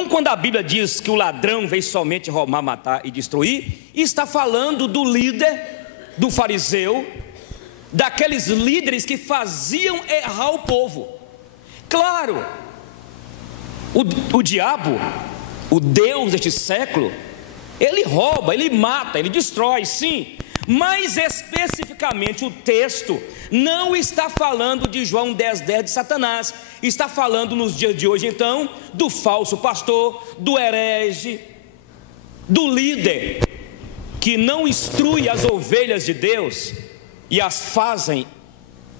Então, quando a Bíblia diz que o ladrão veio somente roubar, matar e destruir, está falando do líder, do fariseu, daqueles líderes que faziam errar o povo. Claro, o diabo, o Deus deste século, ele rouba, ele mata, ele destrói, sim. Mas especificamente o texto não está falando de João 10,10 de Satanás. Está falando nos dias de hoje então do falso pastor, do herege, do líder que não instrui as ovelhas de Deus e as fazem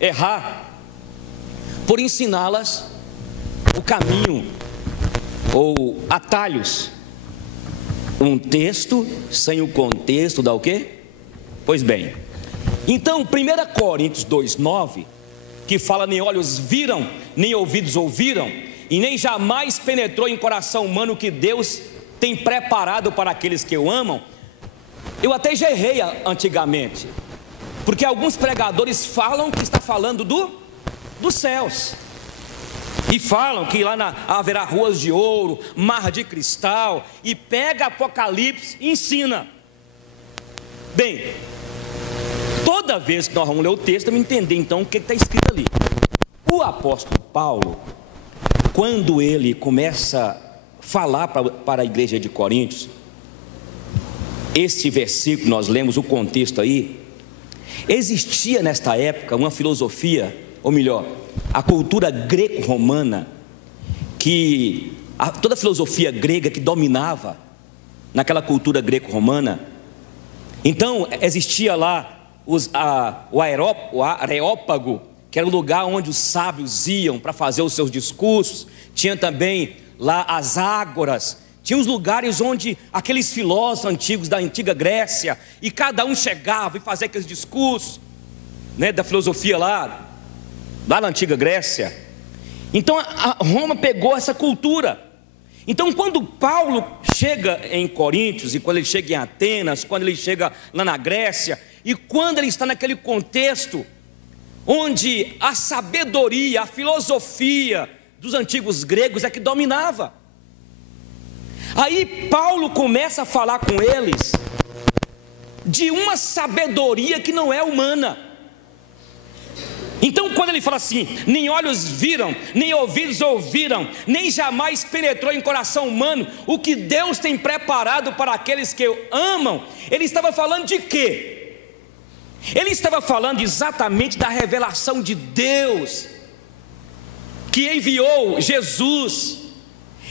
errar por ensiná-las o caminho ou atalhos. Um texto sem o contexto dá o quê? Pois bem, então 1 Coríntios 2,9, que fala: nem olhos viram, nem ouvidos ouviram, e nem jamais penetrou em coração humano o que Deus tem preparado para aqueles que o amam. Eu até já errei antigamente, porque alguns pregadores falam que está falando dos céus, e falam que lá haverá ruas de ouro, mar de cristal, e pega Apocalipse e ensina. Bem, toda vez que nós vamos ler o texto, vamos entender então o que está escrito ali. O apóstolo Paulo, quando ele começa a falar para a igreja de Coríntios, este versículo nós lemos, o contexto aí, existia nesta época uma filosofia, ou melhor, a cultura greco-romana, toda a filosofia grega que dominava naquela cultura greco-romana. Então existia lá o Areópago, que era o lugar onde os sábios iam para fazer os seus discursos. Tinha também lá as ágoras, tinha os lugares onde aqueles filósofos antigos da antiga Grécia, e cada um chegava e fazia aqueles discursos, né, da filosofia lá na antiga Grécia. Então a Roma pegou essa cultura. Então, quando Paulo chega em Coríntios, e quando ele chega em Atenas, quando ele chega lá na Grécia, e quando ele está naquele contexto onde a sabedoria, a filosofia dos antigos gregos é que dominava, aí Paulo começa a falar com eles de uma sabedoria que não é humana. Então, quando ele fala assim: nem olhos viram, nem ouvidos ouviram, nem jamais penetrou em coração humano o que Deus tem preparado para aqueles que o amam, ele estava falando de quê? Ele estava falando exatamente da revelação de Deus, que enviou Jesus.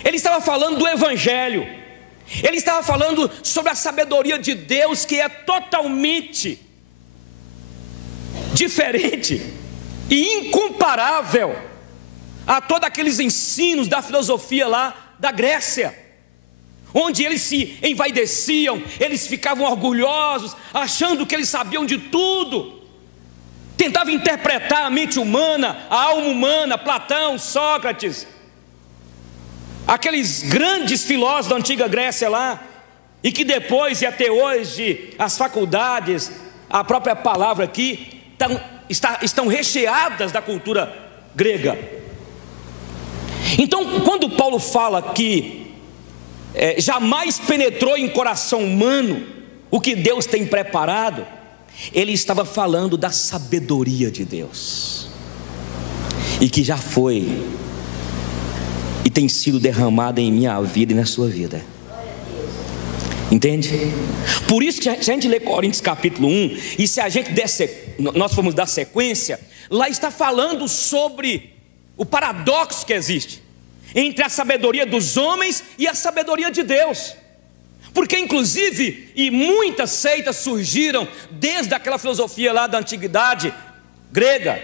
Ele estava falando do Evangelho. Ele estava falando sobre a sabedoria de Deus, que é totalmente diferente e incomparável a todos aqueles ensinos da filosofia lá da Grécia, onde eles se envaideciam, eles ficavam orgulhosos, achando que eles sabiam de tudo, tentavam interpretar a mente humana, a alma humana. Platão, Sócrates, aqueles grandes filósofos da antiga Grécia lá, e que depois e até hoje as faculdades, a própria palavra aqui, estão recheadas da cultura grega. Então, quando Paulo fala que jamais penetrou em coração humano o que Deus tem preparado, ele estava falando da sabedoria de Deus, e que já foi e tem sido derramada em minha vida e na sua vida. Entende? Por isso que se a gente lê Coríntios capítulo 1, e se a gente nós formos dar sequência, lá está falando sobre o paradoxo que existe entre a sabedoria dos homens e a sabedoria de Deus. Porque inclusive, e muitas seitas surgiram desde aquela filosofia lá da antiguidade grega,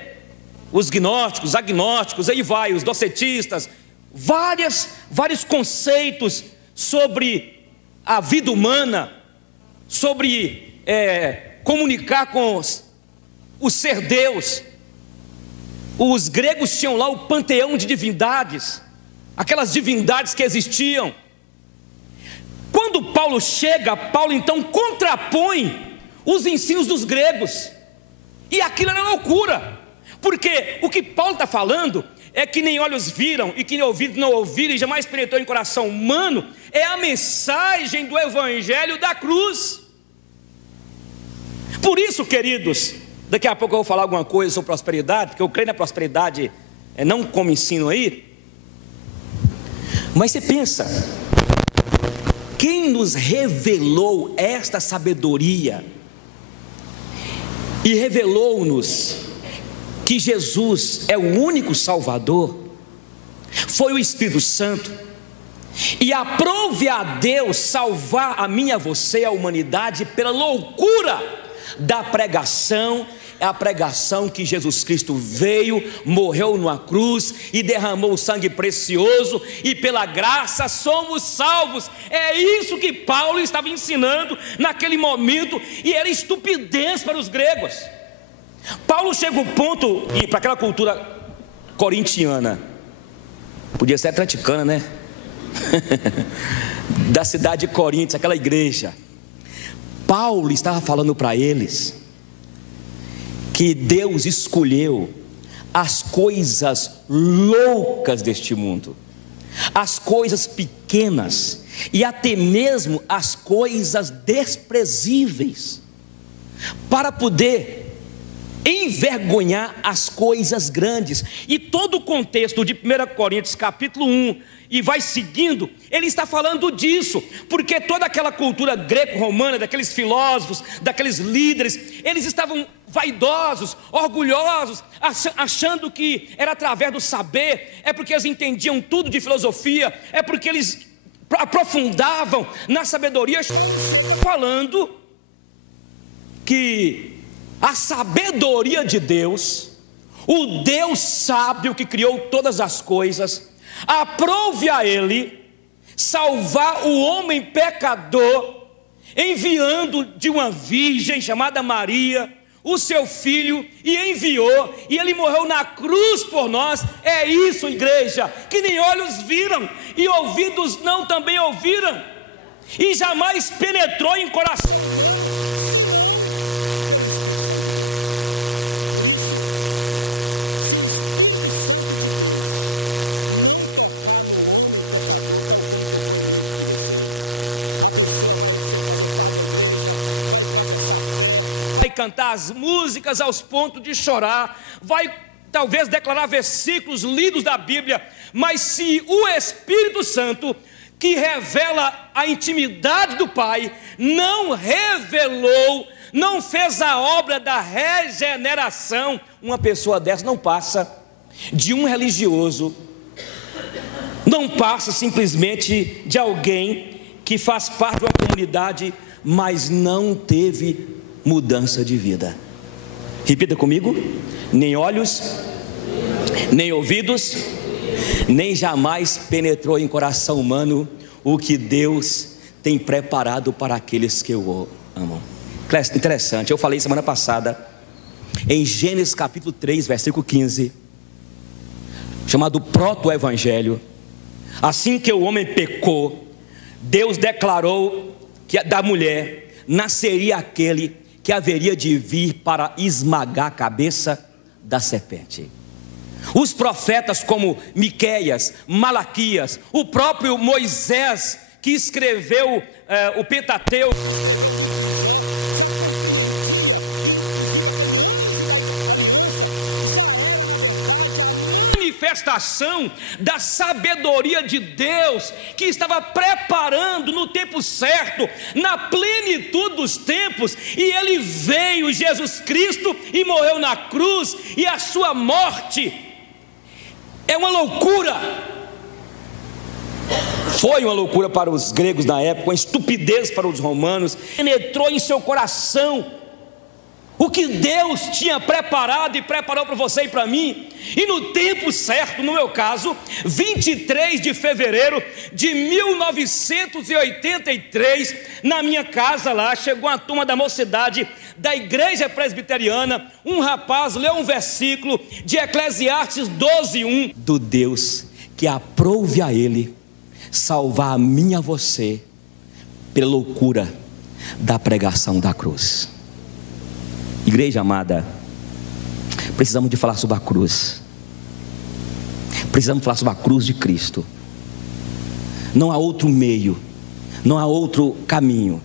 os gnósticos, agnósticos, aí vai, os docetistas, vários conceitos sobre a vida humana, sobre comunicar com o ser Deus. Os gregos tinham lá o panteão de divindades, aquelas divindades que existiam. Quando Paulo chega, Paulo então contrapõe os ensinos dos gregos, e aquilo era loucura, porque o que Paulo está falando é que nem olhos viram e que nem ouvidos não ouviram e jamais penetrou em coração humano, é a mensagem do evangelho da cruz. Por isso, queridos, daqui a pouco eu vou falar alguma coisa sobre prosperidade, porque eu creio na prosperidade, não como ensino aí. Mas você pensa, quem nos revelou esta sabedoria e revelou-nos que Jesus é o único Salvador, foi o Espírito Santo. E aprove a Deus salvar a mim e a você, a humanidade, pela loucura da pregação, é a pregação que Jesus Cristo veio, morreu numa cruz e derramou o sangue precioso, e pela graça somos salvos. É isso que Paulo estava ensinando naquele momento, e era estupidez para os gregos. Paulo chega ao ponto, e para aquela cultura corintiana, podia ser atleticana, né? Da cidade de Corinto, aquela igreja. Paulo estava falando para eles que Deus escolheu as coisas loucas deste mundo, as coisas pequenas e até mesmo as coisas desprezíveis, para poder envergonhar as coisas grandes. E todo o contexto de 1 Coríntios capítulo 1 e vai seguindo, ele está falando disso, porque toda aquela cultura greco-romana, daqueles filósofos, daqueles líderes, eles estavam vaidosos, orgulhosos, achando que era através do saber, é porque eles entendiam tudo de filosofia, é porque eles aprofundavam na sabedoria, falando que a sabedoria de Deus, o Deus sábio que criou todas as coisas, aprove a ele salvar o homem pecador, enviando de uma virgem chamada Maria o seu filho, e enviou, e ele morreu na cruz por nós. É isso, igreja, que nem olhos viram e ouvidos não também ouviram, e jamais penetrou em coração. Cantar as músicas aos pontos de chorar, vai talvez declarar versículos lidos da Bíblia, mas se o Espírito Santo, que revela a intimidade do Pai, não revelou, não fez a obra da regeneração, uma pessoa dessa não passa de um religioso, não passa simplesmente de alguém que faz parte de uma comunidade, mas não teve mudança de vida. Repita comigo: nem olhos, nem ouvidos, nem jamais penetrou em coração humano o que Deus tem preparado para aqueles que o amam. Interessante, eu falei semana passada em Gênesis capítulo 3, versículo 15, chamado proto-evangelho. Assim que o homem pecou, Deus declarou que da mulher nasceria aquele que haveria de vir para esmagar a cabeça da serpente. Os profetas como Miqueias, Malaquias, o próprio Moisés, que escreveu o Pentateuco, manifestação da sabedoria de Deus, que estava preparando no tempo certo, na plenitude dos tempos, e ele veio, Jesus Cristo, e morreu na cruz, e a sua morte é uma loucura. Foi uma loucura para os gregos na época, uma estupidez para os romanos. Penetrou em seu coração o que Deus tinha preparado e preparou para você e para mim. E no tempo certo, no meu caso, 23 de fevereiro de 1983, na minha casa lá, chegou uma turma da mocidade da igreja presbiteriana. Um rapaz leu um versículo de Eclesiastes 12:1, do Deus que aprove a ele salvar a mim e a você pela loucura da pregação da cruz. Igreja amada, precisamos de falar sobre a cruz. Precisamos falar sobre a cruz de Cristo. Não há outro meio, não há outro caminho.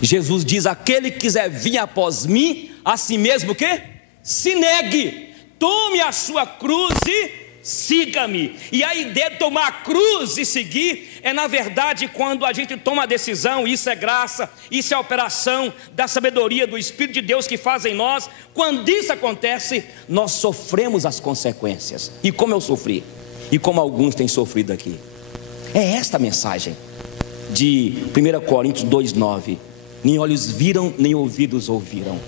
Jesus diz: aquele que quiser vir após mim, a si mesmo o quê? Se negue, tome a sua cruz e siga-me. E a ideia de tomar a cruz e seguir é, na verdade, quando a gente toma a decisão. Isso é graça, isso é a operação da sabedoria do Espírito de Deus que faz em nós. Quando isso acontece, nós sofremos as consequências. E como eu sofri, e como alguns têm sofrido aqui. É esta a mensagem de 1 Coríntios 2,9. Nem olhos viram, nem ouvidos ouviram.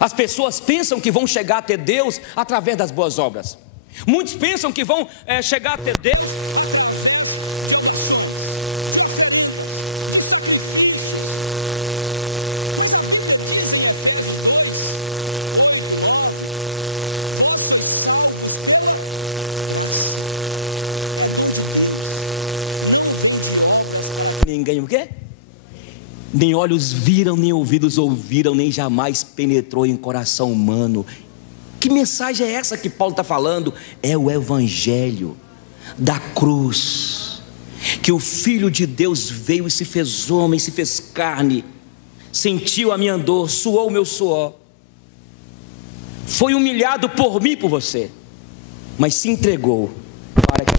As pessoas pensam que vão chegar até Deus através das boas obras. Muitos pensam que vão chegar até Deus ninguém o quê? Nem olhos viram, nem ouvidos ouviram, nem jamais penetrou em coração humano. Que mensagem é essa que Paulo está falando? É o evangelho da cruz, que o Filho de Deus veio e se fez homem, se fez carne, sentiu a minha dor, suou o meu suor, foi humilhado por mim e por você, mas se entregou para que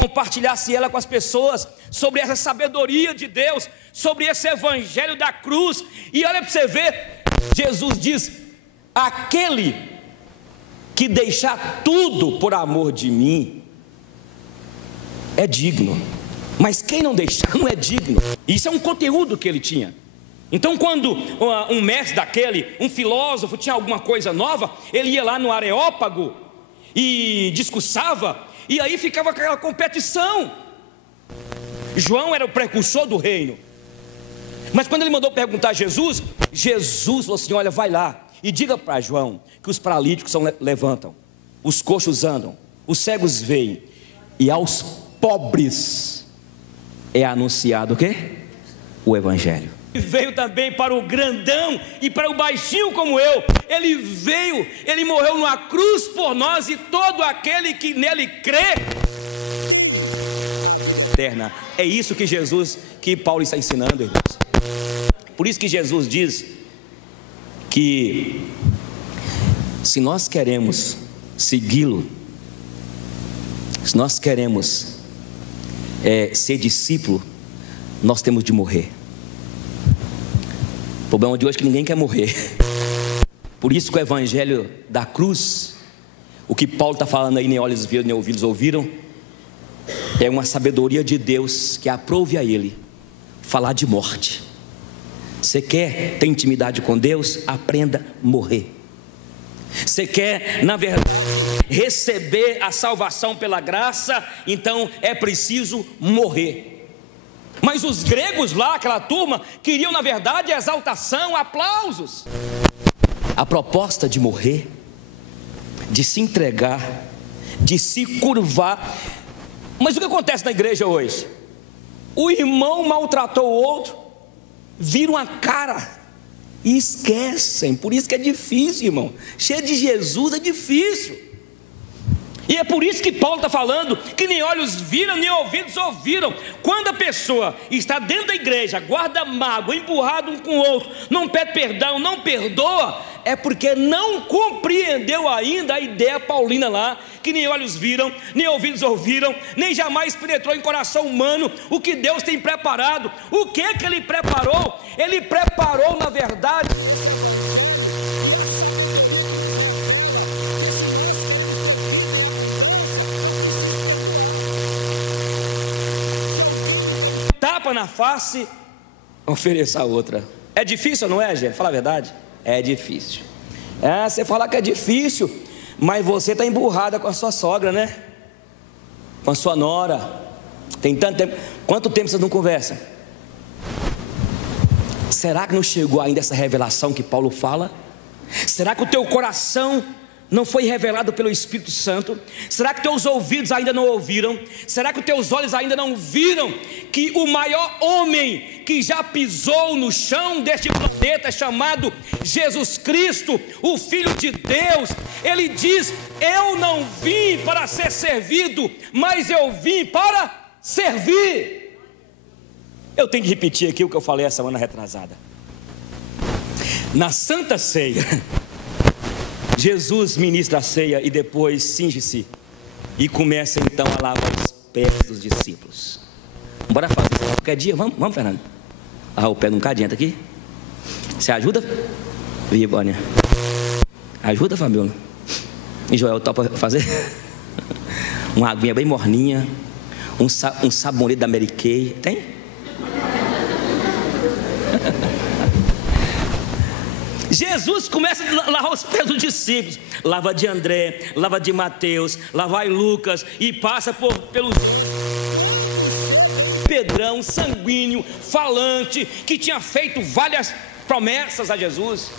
compartilhasse ela com as pessoas sobre essa sabedoria de Deus, sobre esse evangelho da cruz. E olha para você ver, Jesus diz: aquele que deixar tudo por amor de mim é digno, mas quem não deixar não é digno. Isso é um conteúdo que ele tinha. Então, quando um mestre daquele, um filósofo, tinha alguma coisa nova, ele ia lá no Areópago e discursava. E aí ficava aquela competição. João era o precursor do reino. Mas quando ele mandou perguntar a Jesus, Jesus falou assim: olha, vai lá e diga para João que os paralíticos levantam, os coxos andam, os cegos veem, e aos pobres é anunciado o quê? O evangelho. Veio também para o grandão e para o baixinho como eu. Ele veio, ele morreu numa cruz por nós, e todo aquele que nele crê eterna. É isso que Jesus, que Paulo está ensinando, irmãos. Por isso que Jesus diz que se nós queremos segui-lo, se nós queremos ser discípulo, nós temos de morrer. O problema de hoje é que ninguém quer morrer. Por isso que o evangelho da cruz, o que Paulo está falando aí, nem olhos viram, nem ouvidos ouviram, é uma sabedoria de Deus que aprove a ele falar de morte. Você quer ter intimidade com Deus? Aprenda a morrer. Você quer, na verdade, receber a salvação pela graça? Então é preciso morrer. Mas os gregos lá, aquela turma, queriam na verdade exaltação, aplausos. A proposta de morrer, de se entregar, de se curvar. Mas o que acontece na igreja hoje? O irmão maltratou o outro, viram a cara e esquecem. Por isso que é difícil, irmão. Cheio de Jesus é difícil. E é por isso que Paulo está falando que nem olhos viram, nem ouvidos ouviram. Quando a pessoa está dentro da igreja, guarda mágoa, empurrado um com o outro, não pede perdão, não perdoa, é porque não compreendeu ainda a ideia paulina lá, que nem olhos viram, nem ouvidos ouviram, nem jamais penetrou em coração humano o que Deus tem preparado. O que é que Ele preparou? Ele preparou, na verdade, tapa na face, ofereça a outra. É difícil, não é, gente? Fala a verdade. É difícil. Você fala que é difícil, mas você está emburrada com a sua sogra, né? Com a sua nora. Tem tanto tempo. Quanto tempo vocês não conversam? Será que não chegou ainda essa revelação que Paulo fala? Será que o teu coração não foi revelado pelo Espírito Santo? Será que teus ouvidos ainda não ouviram? Será que os teus olhos ainda não viram que o maior homem que já pisou no chão deste planeta, chamado Jesus Cristo, o Filho de Deus, ele diz: eu não vim para ser servido, mas eu vim para servir. Eu tenho que repetir aqui o que eu falei a semana retrasada. Na Santa Ceia, Jesus ministra a ceia e depois cinge-se e começa então a lavar os pés dos discípulos. Bora fazer isso qualquer dia? Vamos, Fernando? O pé não adianta aqui. Você ajuda? Vânia. Ajuda, Fabiola? E Joel topa fazer? Uma aguinha bem morninha, um sabonete da Mary Kay. Tem? Jesus começa a lavar os pés dos discípulos. Lava de André, lava de Mateus, lava em Lucas, e passa pelos Pedrão, sanguíneo, falante, que tinha feito várias promessas a Jesus.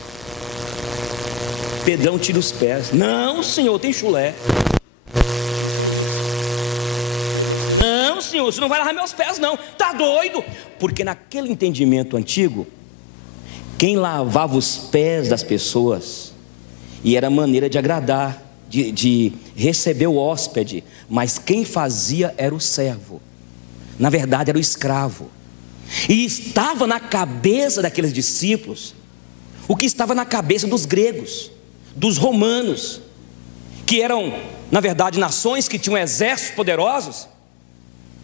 Pedrão tira os pés. Não, Senhor, tem chulé. Não, Senhor, você não vai lavar meus pés não. Tá doido? Porque naquele entendimento antigo, quem lavava os pés das pessoas, e era maneira de agradar, de receber o hóspede, mas quem fazia era o servo, na verdade era o escravo. E estava na cabeça daqueles discípulos o que estava na cabeça dos gregos, dos romanos, que eram, na verdade, nações que tinham exércitos poderosos,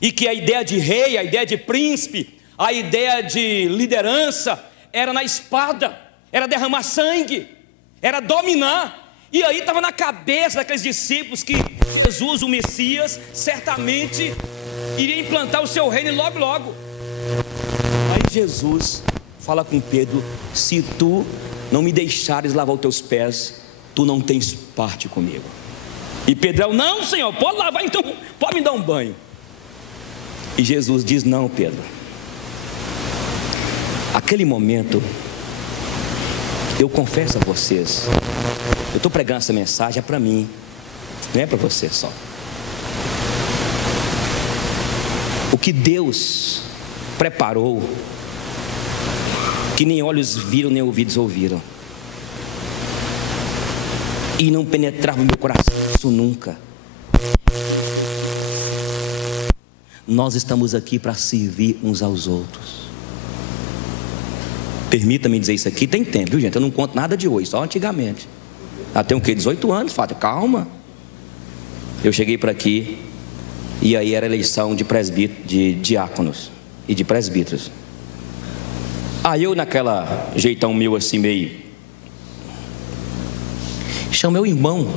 e que a ideia de rei, a ideia de príncipe, a ideia de liderança era na espada, era derramar sangue, era dominar. E aí estava na cabeça daqueles discípulos que Jesus, o Messias, certamente iria implantar o seu reino logo, logo. Aí Jesus fala com Pedro: se tu não me deixares lavar os teus pés, tu não tens parte comigo. E Pedro: não, Senhor, pode lavar, então pode me dar um banho. E Jesus diz: não, Pedro, aquele momento, eu confesso a vocês, eu estou pregando essa mensagem, é para mim, não é para você só. O que Deus preparou, que nem olhos viram, nem ouvidos ouviram, e não penetrava no meu coração isso nunca. Nós estamos aqui para servir uns aos outros. Permita-me dizer isso aqui, tem tempo, viu, gente? Eu não conto nada de hoje, só antigamente. Tem o quê? 18 anos, Fábio, calma. Eu cheguei para aqui, e aí era eleição de diáconos e de presbíteros. Aí eu, naquela jeitão meu assim, meio, chamei o irmão,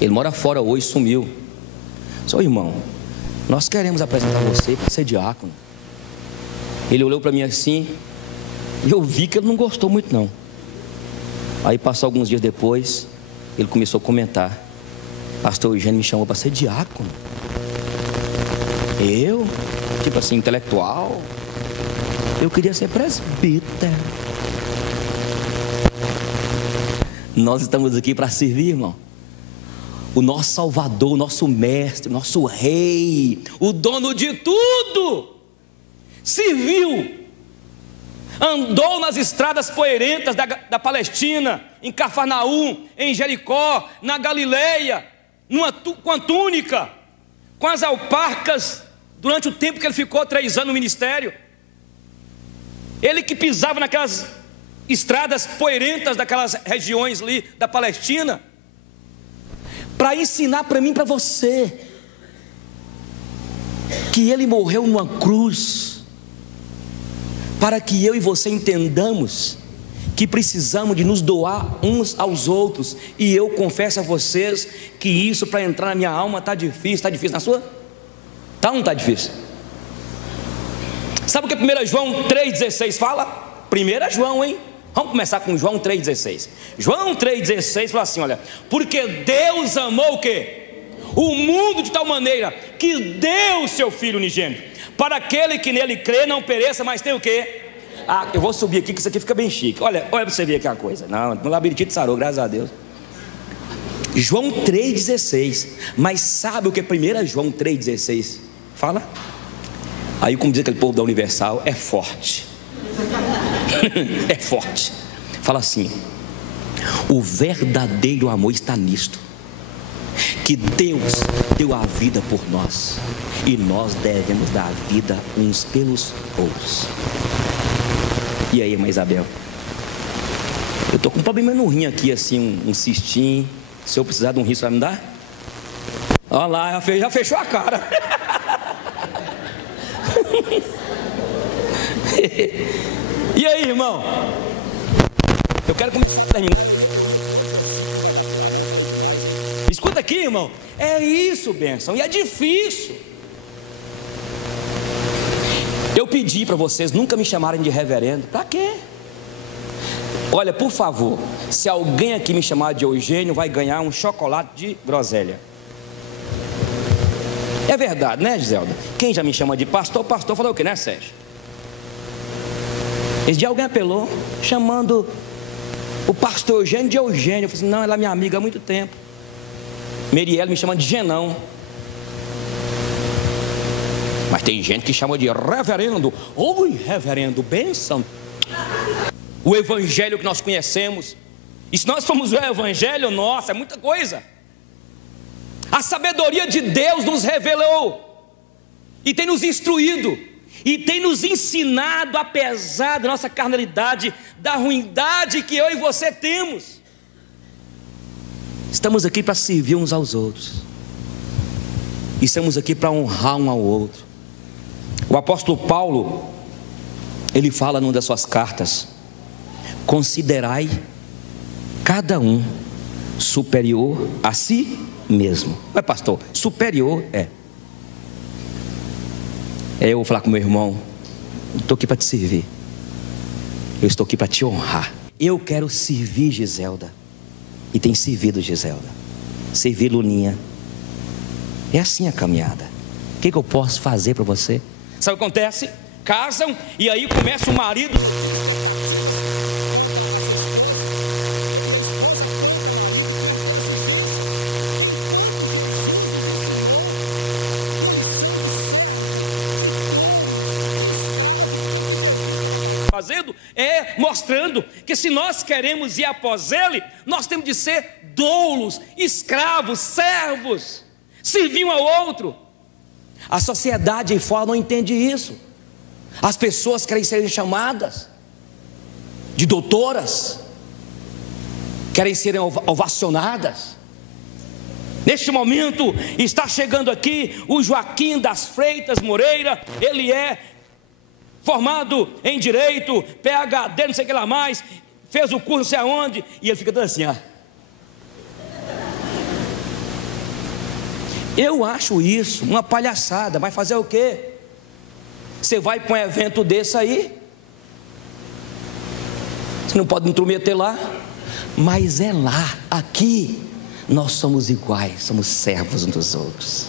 ele mora fora hoje, sumiu. Seu irmão, nós queremos apresentar você para ser diácono. Ele olhou para mim assim, e eu vi que ele não gostou muito não. Aí passou alguns dias depois, ele começou a comentar: pastor Eugênio me chamou para ser diácono. Eu, tipo assim, intelectual, eu queria ser presbítero. Nós estamos aqui para servir, irmão. O nosso Salvador, o nosso Mestre, o nosso Rei, o dono de tudo, serviu, andou nas estradas poeirentas da Palestina, em Cafarnaum, em Jericó, na Galileia, com a túnica, com as alparcas, durante o tempo que ele ficou 3 anos no ministério. Ele que pisava naquelas estradas poeirentas daquelas regiões ali da Palestina, para ensinar para mim e para você que ele morreu numa cruz, para que eu e você entendamos que precisamos de nos doar uns aos outros. E eu confesso a vocês que isso, para entrar na minha alma, está difícil. Está difícil na sua? Tá ou não está difícil? Sabe o que 1 João 3,16 fala? 1 João, hein? Vamos começar com João 3,16. João 3,16 fala assim, olha: porque Deus amou o quê? O mundo de tal maneira que deu o seu Filho unigênito, para aquele que nele crê não pereça, mas tem o quê? Eu vou subir aqui que isso aqui fica bem chique. Olha para você ver aqui uma coisa. Não, no labirintite sarou, graças a Deus. João 3,16. Mas sabe o que é 1 João 3,16 fala? Aí, como diz aquele povo da Universal, é forte. É forte. Fala assim: o verdadeiro amor está nisto, que Deus deu a vida por nós, e nós devemos dar a vida uns pelos outros. E aí, irmã Isabel? Eu estou com um problema no rim aqui, assim, um cistinho. Se eu precisar de um rim, você vai me dar? Olha lá, já fechou a cara. E aí, irmão? Eu quero começar a terminar. Escuta aqui, irmão. É isso, bênção. E é difícil. Eu pedi para vocês nunca me chamarem de reverendo. Para quê? Olha, por favor, se alguém aqui me chamar de Eugênio, vai ganhar um chocolate de groselha. É verdade, né, Giselda? Quem já me chama de pastor, pastor falou o quê, né, Sérgio? Esse dia alguém apelou, chamando o pastor Eugênio de Eugênio. Eu falei assim: não, ela é minha amiga há muito tempo. Merielle me chama de Genão. Mas tem gente que chama de reverendo. Oi, reverendo, bênção. O evangelho que nós conhecemos. E se nós formos ver o evangelho, nossa, é muita coisa. A sabedoria de Deus nos revelou e tem nos instruído e tem nos ensinado, apesar da nossa carnalidade, da ruindade que eu e você temos. Estamos aqui para servir uns aos outros, e estamos aqui para honrar um ao outro. O apóstolo Paulo, ele fala numa das suas cartas: considerai cada um superior a si mesmo. Não é, pastor? Superior é. Eu vou falar com meu irmão: eu estou aqui para te servir, eu estou aqui para te honrar. Eu quero servir Giselda, e tem servido Giselda, servir Luninha. É assim a caminhada. O que eu posso fazer para você? Sabe o que acontece? Casam e aí começa o marido fazendo, mostrando que se nós queremos ir após Ele, nós temos de ser doulos, escravos, servos, servir um ao outro. A sociedade aí fora não entende isso. As pessoas querem ser chamadas de doutoras, querem ser ovacionadas. Neste momento está chegando aqui o Joaquim das Freitas Moreira. Ele é formado em Direito, PhD, não sei o que lá mais, fez o curso não sei aonde, e ele fica todo assim, ó. Eu acho isso uma palhaçada, mas fazer o quê? Você vai para um evento desse aí, você não pode intrometer lá, mas é lá. Aqui nós somos iguais, somos servos uns dos outros.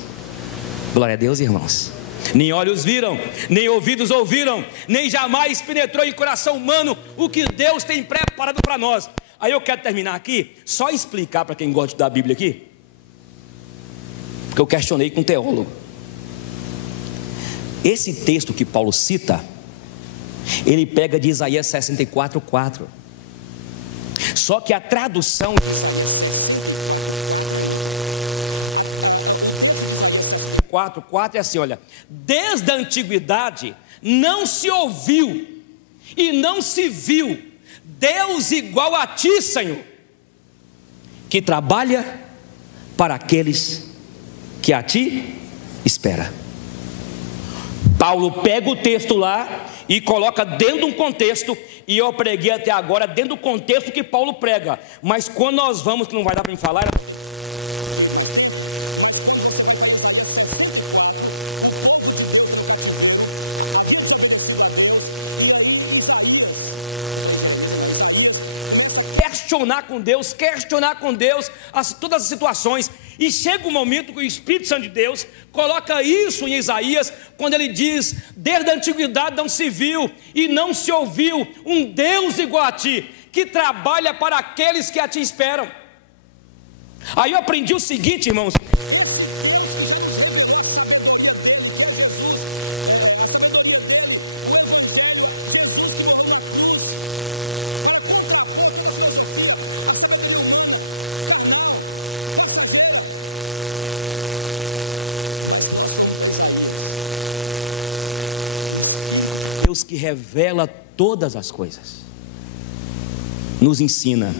Glória a Deus, irmãos. Nem olhos viram, nem ouvidos ouviram, nem jamais penetrou em coração humano o que Deus tem preparado para nós. Aí eu quero terminar aqui, só explicar para quem gosta da Bíblia aqui, porque eu questionei com um teólogo. Esse texto que Paulo cita, ele pega de Isaías 64:4. Só que a tradução 4:4 é assim, olha: desde a antiguidade não se ouviu e não se viu Deus igual a ti, Senhor, que trabalha para aqueles que a ti espera. Paulo pega o texto lá e coloca dentro de um contexto, e eu preguei até agora dentro do contexto que Paulo prega, mas quando nós vamos, que não vai dar para me falar, questionar com Deus todas as situações. E chega um momento que o Espírito Santo de Deus coloca isso em Isaías, quando ele diz: desde a antiguidade não se viu e não se ouviu um Deus igual a ti, que trabalha para aqueles que a ti esperam. Aí eu aprendi o seguinte, irmãos: Deus que revela todas as coisas nos ensina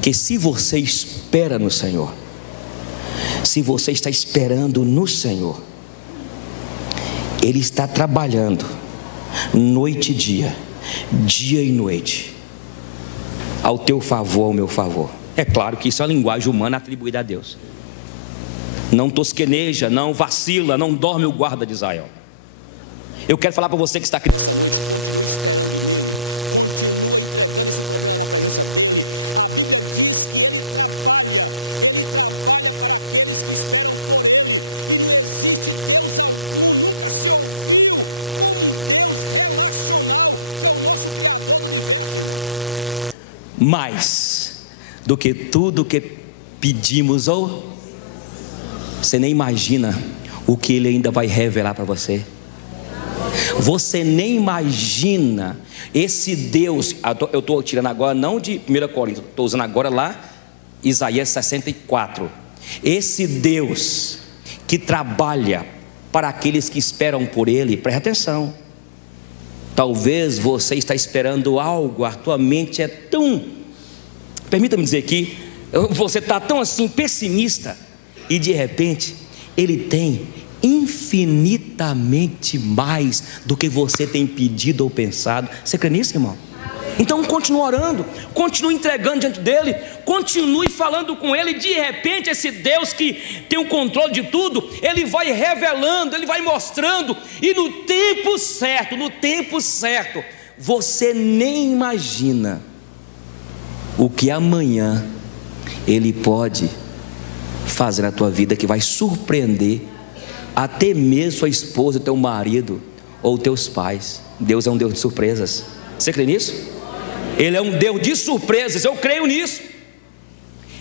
que se você espera no Senhor, se você está esperando no Senhor, Ele está trabalhando noite e dia, dia e noite, ao teu favor, ao meu favor. É claro que isso é a linguagem humana atribuída a Deus. Não tosqueneja, não vacila, não dorme o guarda de Israel. Eu quero falar para você que está aqui. Mais do que tudo que pedimos, ou você nem imagina o que Ele ainda vai revelar para você. Você nem imagina esse Deus. Eu estou tirando agora não de 1 Coríntios, estou usando agora lá Isaías 64. Esse Deus que trabalha para aqueles que esperam por Ele. Preste atenção. Talvez você está esperando algo, a tua mente é tão, permita-me dizer aqui, você está tão assim pessimista, e de repente Ele tem infinitamente mais do que você tem pedido ou pensado. Você crê nisso, irmão? Então continue orando, continue entregando diante dEle, continue falando com Ele. De repente esse Deus que tem o controle de tudo, Ele vai revelando, Ele vai mostrando, e no tempo certo, você nem imagina o que amanhã Ele pode fazer na tua vida, que vai surpreender até mesmo sua esposa, teu marido ou teus pais. Deus é um Deus de surpresas. Você crê nisso? Ele é um Deus de surpresas, eu creio nisso.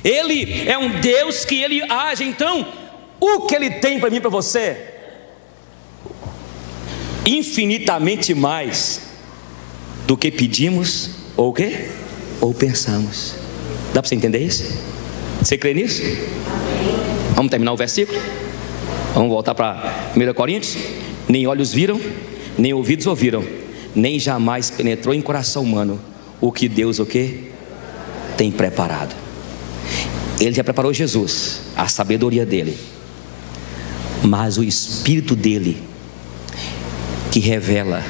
Ele é um Deus que Ele age. Então, o que Ele tem para mim e para você? Infinitamente mais do que pedimos, ou o quê? Ou pensamos. Dá para você entender isso? Você crê nisso? Vamos terminar o versículo? Vamos voltar para 1 Coríntios. Nem olhos viram, nem ouvidos ouviram, nem jamais penetrou em coração humano o que Deus, o que? Tem preparado. Ele já preparou Jesus, a sabedoria dele, mas o Espírito dele que revela,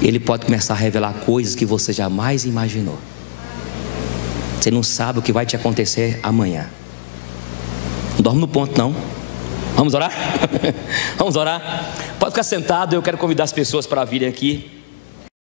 ele pode começar a revelar coisas que você jamais imaginou. Você não sabe o que vai te acontecer amanhã. Não dorme no ponto não. Vamos orar? Vamos orar? Pode ficar sentado, eu quero convidar as pessoas para virem aqui.